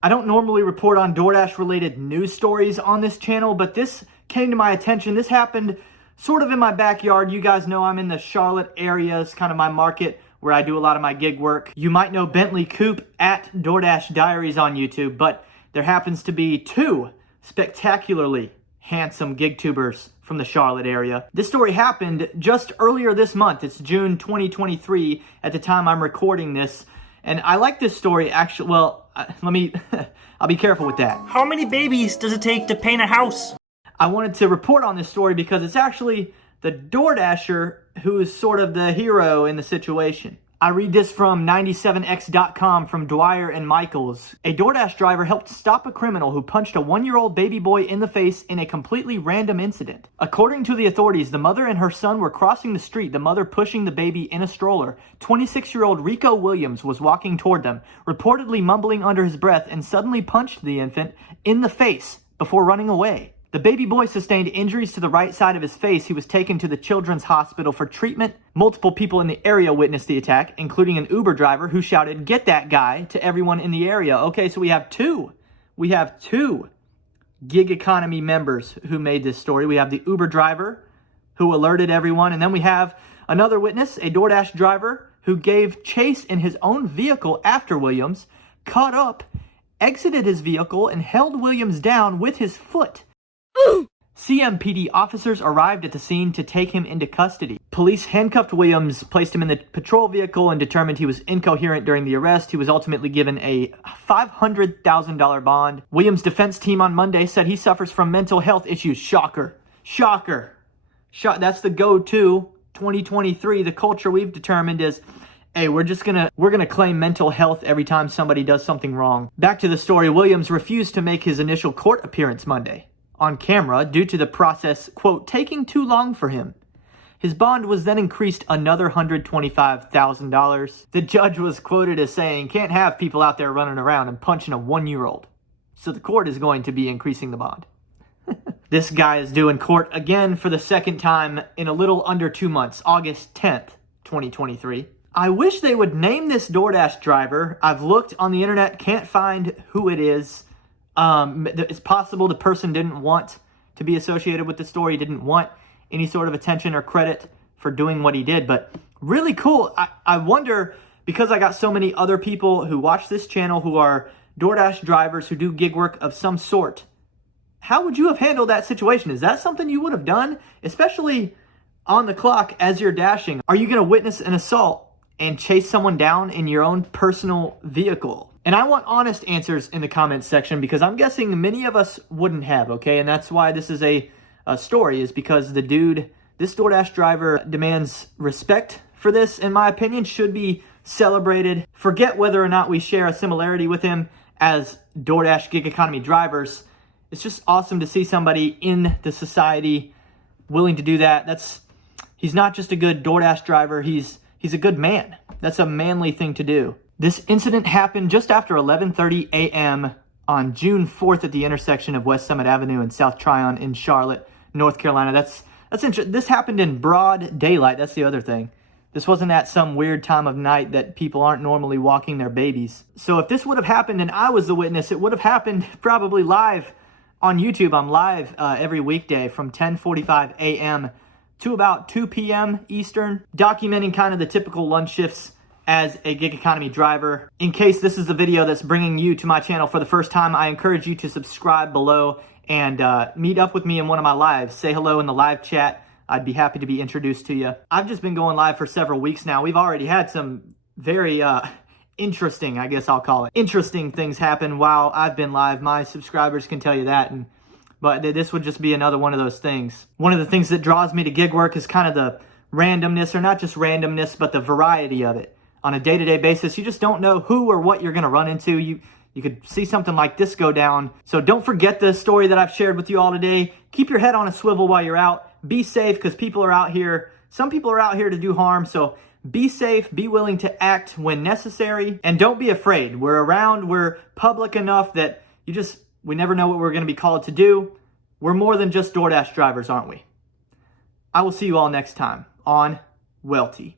I don't normally report on DoorDash related news stories on this channel, but this came to my attention. This happened sort of in my backyard. You guys know I'm in the Charlotte area. It's kind of my market where I do a lot of my gig work. You might know Bentley Coop at DoorDash Diaries on YouTube, but there happens to be two spectacularly handsome gig tubers from the Charlotte area. This story happened just earlier this month. It's June 2023 at the time I'm recording this. And I like this story actually, well, I'll be careful with that. How many babies does it take to paint a house? I wanted to report on this story because it's actually the DoorDasher who is sort of the hero in the situation. I read this from 97x.com from Dwyer and Michaels. A DoorDash driver helped stop a criminal who punched a 1-year-old baby boy in the face in a completely random incident. According to the authorities, the mother and her son were crossing the street, the mother pushing the baby in a stroller. 26-year-old Rico Williams was walking toward them, reportedly mumbling under his breath, and suddenly punched the infant in the face before running away. The baby boy sustained injuries to the right side of his face. He was taken to the Children's Hospital for treatment. Multiple people in the area witnessed the attack, including an Uber driver who shouted, "Get that guy," to everyone in the area. Okay, so we have two gig economy members who made this story. We have the Uber driver who alerted everyone, and then we have another witness, a DoorDash driver who gave chase in his own vehicle after Williams, caught up, exited his vehicle, and held Williams down with his foot. CMPD officers arrived at the scene to take him into custody. Police handcuffed Williams, placed him in the patrol vehicle, and determined he was incoherent during the arrest. He was ultimately given a $500,000 bond. Williams' defense team on Monday said he suffers from mental health issues. Shocker. That's the go-to 2023. The culture we've determined is, hey, we're gonna claim mental health every time somebody does something wrong. Back to the story. Williams refused to make his initial court appearance Monday on camera due to the process, quote, taking too long for him. His bond was then increased another $125,000. The judge was quoted as saying, "Can't have people out there running around and punching a 1-year-old. So the court is going to be increasing the bond." This guy is due in court again for the second time in a little under 2 months, August 10th, 2023. I wish they would name this DoorDash driver. I've looked on the internet, can't find who it is. It's possible the person didn't want to be associated with the story, didn't want any sort of attention or credit for doing what he did, but really cool. I wonder, because I got so many other people who watch this channel who are DoorDash drivers who do gig work of some sort, how would you have handled that situation? Is that something you would have done, especially on the clock as you're dashing? Are you going to witness an assault and chase someone down in your own personal vehicle? And I want honest answers in the comments section because I'm guessing many of us wouldn't have, okay? And that's why this is a story, is because this DoorDash driver demands respect for this, in my opinion, should be celebrated. Forget whether or not we share a similarity with him as DoorDash gig economy drivers. It's just awesome to see somebody in the society willing to do that. He's not just a good DoorDash driver, he's a good man. That's a manly thing to do. This incident happened just after 11:30 a.m. on June 4th at the intersection of West Summit Avenue and South Tryon in Charlotte, North Carolina. That's interesting. This happened in broad daylight. That's the other thing. This wasn't at some weird time of night that people aren't normally walking their babies. So if this would have happened and I was the witness, it would have happened probably live on YouTube. I'm live every weekday from 10:45 a.m. to about 2 p.m. Eastern, documenting kind of the typical lunch shifts as a gig economy driver. In case this is the video that's bringing you to my channel for the first time, I encourage you to subscribe below and meet up with me in one of my lives. Say hello in the live chat. I'd be happy to be introduced to you. I've just been going live for several weeks now. We've already had some very interesting, I guess I'll call it, interesting things happen while I've been live. My subscribers can tell you that. But this would just be another one of those things. One of the things that draws me to gig work is kind of the randomness, or not just randomness, but the variety of it. On a day-to-day basis, you just don't know who or what you're going to run into. You could see something like this go down. So don't forget the story that I've shared with you all today. Keep your head on a swivel while you're out. Be safe, because people are out here. Some people are out here to do harm. So be safe. Be willing to act when necessary. And don't be afraid. We're public enough that we never know what we're going to be called to do. We're more than just DoorDash drivers, aren't we? I will see you all next time on Welty.